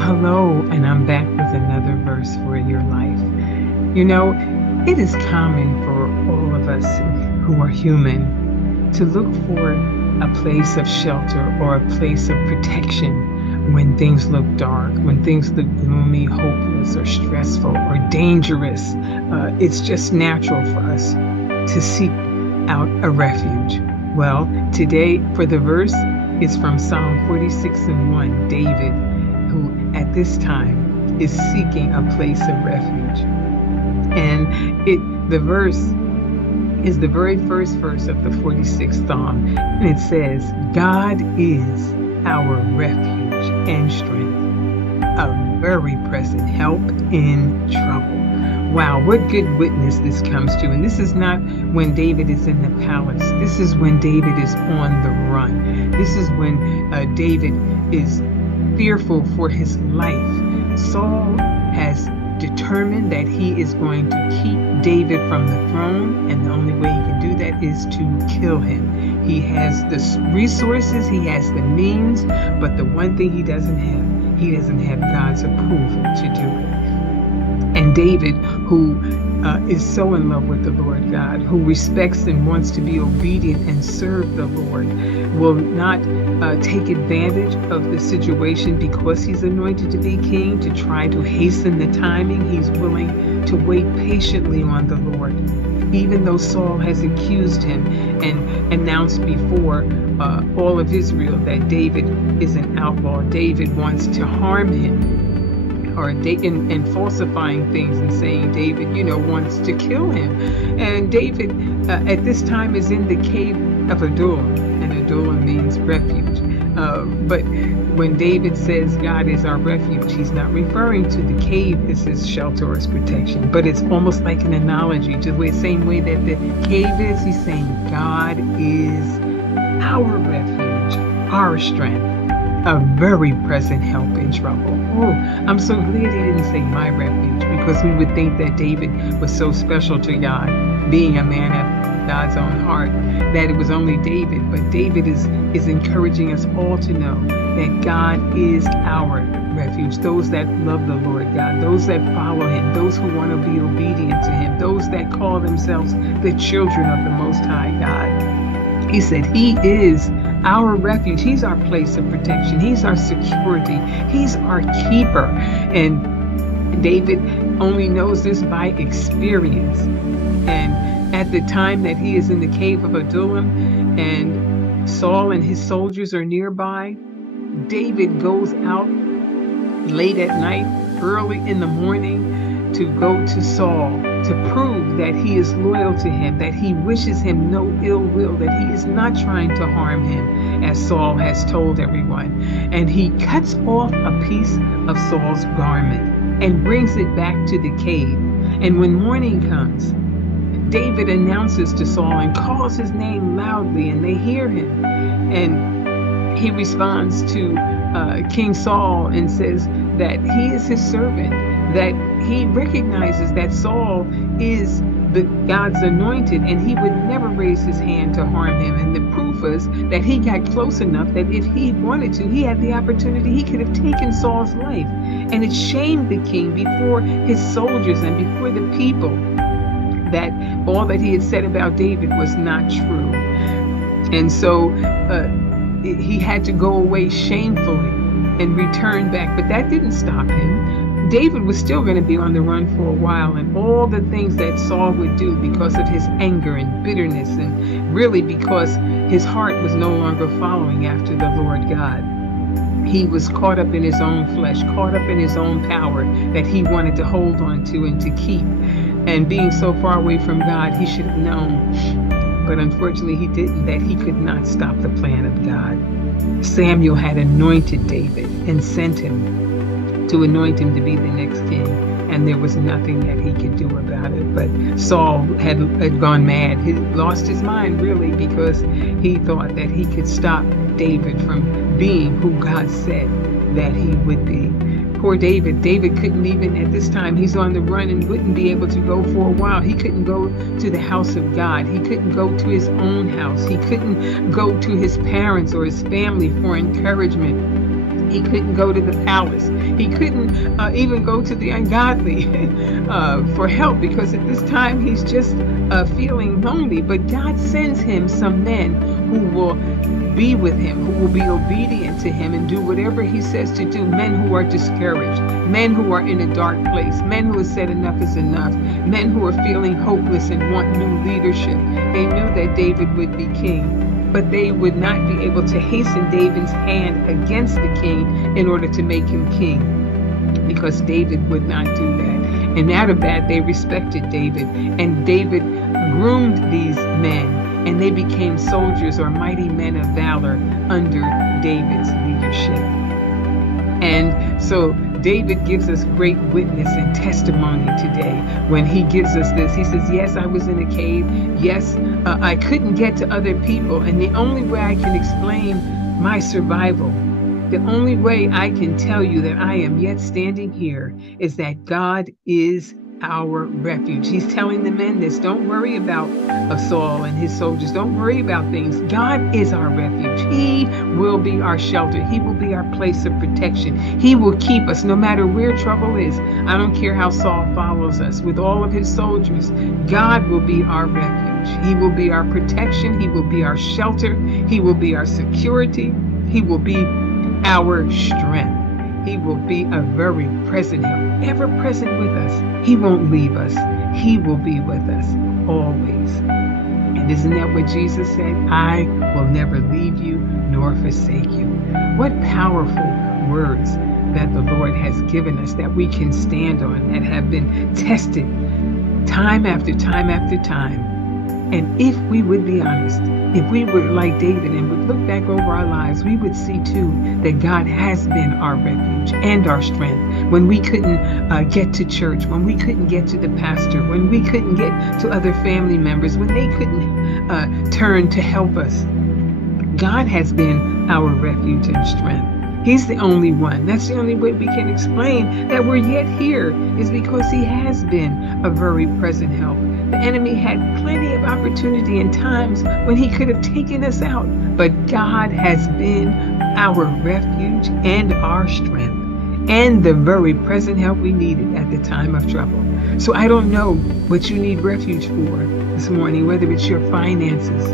Hello, and I'm back with another verse for your life. You know, it is common for all of us who are human to look for a place of shelter or a place of protection when things look dark, when things look gloomy, hopeless, or stressful, or dangerous. It's just natural for us to seek out a refuge. Well, today for the verse is from Psalm 46:1, David, who at this time is seeking a place of refuge. And the verse is the very first verse of the 46th Psalm. And it says, God is our refuge and strength, a very present help in trouble. Wow, what good witness this comes to. And this is not when David is in the palace. This is when David is on the run. This is when David is fearful for his life. Saul has determined that he is going to keep David from the throne, and the only way he can do that is to kill him. He has the resources, he has the means, but the one thing he doesn't have God's approval to do it. And David, who is so in love with the Lord God, who respects and wants to be obedient and serve the Lord, will not take advantage of the situation because he's anointed to be king to try to hasten the timing. He's willing to wait patiently on the Lord. Even though Saul has accused him and announced before all of Israel that David is an outlaw, David wants to harm him, or and falsifying things and saying David, wants to kill him. And David at this time is in the cave of Adullam, and Adullam means refuge. But when David says God is our refuge, he's not referring to the cave as his shelter or his protection, but it's almost like an analogy to the same way that the cave is. He's saying God is our refuge, our strength, a very present help in trouble. Oh, I'm so glad he didn't say my refuge, because we would think that David was so special to God, being a man after God's own heart, that it was only David. But David is encouraging us all to know that God is our refuge. Those that love the Lord God, those that follow him, those who want to be obedient to him, those that call themselves the children of the Most High God. He said he is our refuge. He's our place of protection. He's our security. He's our keeper. And David only knows this by experience. And at the time that he is in the cave of Adullam and Saul and his soldiers are nearby, David goes out late at night, early in the morning, to go to Saul, to prove that he is loyal to him, that he wishes him no ill will, that he is not trying to harm him, as Saul has told everyone. And he cuts off a piece of Saul's garment and brings it back to the cave. And when morning comes, David announces to Saul and calls his name loudly, and they hear him. And he responds to King Saul and says that he is his servant, that he recognizes that Saul is God's anointed, and he would never raise his hand to harm him. And the proof is that he got close enough that if he wanted to, he had the opportunity, he could have taken Saul's life. And it shamed the king before his soldiers and before the people that all that he had said about David was not true. And so he had to go away shamefully and return back. But that didn't stop him. David was still going to be on the run for a while, and all the things that Saul would do because of his anger and bitterness, and really because his heart was no longer following after the Lord God. He was caught up in his own flesh, caught up in his own power that he wanted to hold on to and to keep. And being so far away from God, he should have known, but unfortunately he didn't, that he could not stop the plan of God. Samuel had anointed David and sent him to anoint him to be the next king, and there was nothing that he could do about it. But Saul had gone mad. He lost his mind, really, because he thought that he could stop David from being who God said that he would be. Poor David. David couldn't even, at this time, he's on the run and wouldn't be able to go for a while. He couldn't go to the house of God. He couldn't go to his own house. He couldn't go to his parents or his family for encouragement. He couldn't go to the palace. He couldn't even go to the ungodly for help, because at this time he's just feeling lonely. But God sends him some men who will be with him, who will be obedient to him and do whatever he says to do. Men who are discouraged, men who are in a dark place, men who have said enough is enough, men who are feeling hopeless and want new leadership. They knew that David would be king, but they would not be able to hasten David's hand against the king in order to make him king, because David would not do that. And out of that, they respected David, and David groomed these men, and they became soldiers or mighty men of valor under David's leadership. And so David gives us great witness and testimony today when he gives us this. He says, yes, I was in a cave. Yes, I couldn't get to other people. And the only way I can explain my survival, the only way I can tell you that I am yet standing here, is that God is our refuge. He's telling the men this. Don't worry about Saul and his soldiers. Don't worry about things. God is our refuge. He will be our shelter. He will be our place of protection. He will keep us no matter where trouble is. I don't care how Saul follows us with all of his soldiers. God will be our refuge. He will be our protection. He will be our shelter. He will be our security. He will be our strength. He will be a very present help, ever present with us. He won't leave us. He will be with us always. And isn't that what Jesus said? I will never leave you nor forsake you. What powerful words that the Lord has given us that we can stand on, that have been tested time after time after time. And if we would be honest, if we were like David and would look back over our lives, we would see too that God has been our refuge and our strength. When we couldn't get to church, when we couldn't get to the pastor, when we couldn't get to other family members, when they couldn't turn to help us, God has been our refuge and strength. He's the only one. That's the only way we can explain that we're yet here, is because he has been a very present help. The enemy had plenty of opportunity and times when he could have taken us out, but God has been our refuge and our strength, and the very present help we needed at the time of trouble. So I don't know what you need refuge for this morning, whether it's your finances,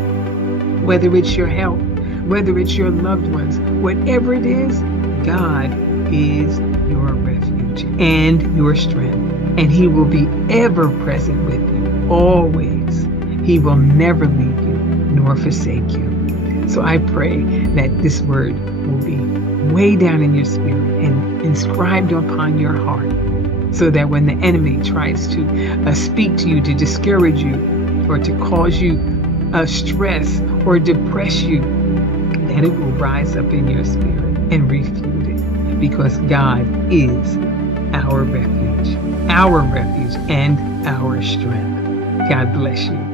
whether it's your health, whether it's your loved ones, whatever it is, God is your refuge and your strength, and he will be ever present with you, always. He will never leave you nor forsake you. So I pray that this word will be way down in your spirit and inscribed upon your heart, so that when the enemy tries to speak to you, to discourage you, or to cause you stress or depress you, that it will rise up in your spirit and refute it, because God is our refuge and our strength. God bless you.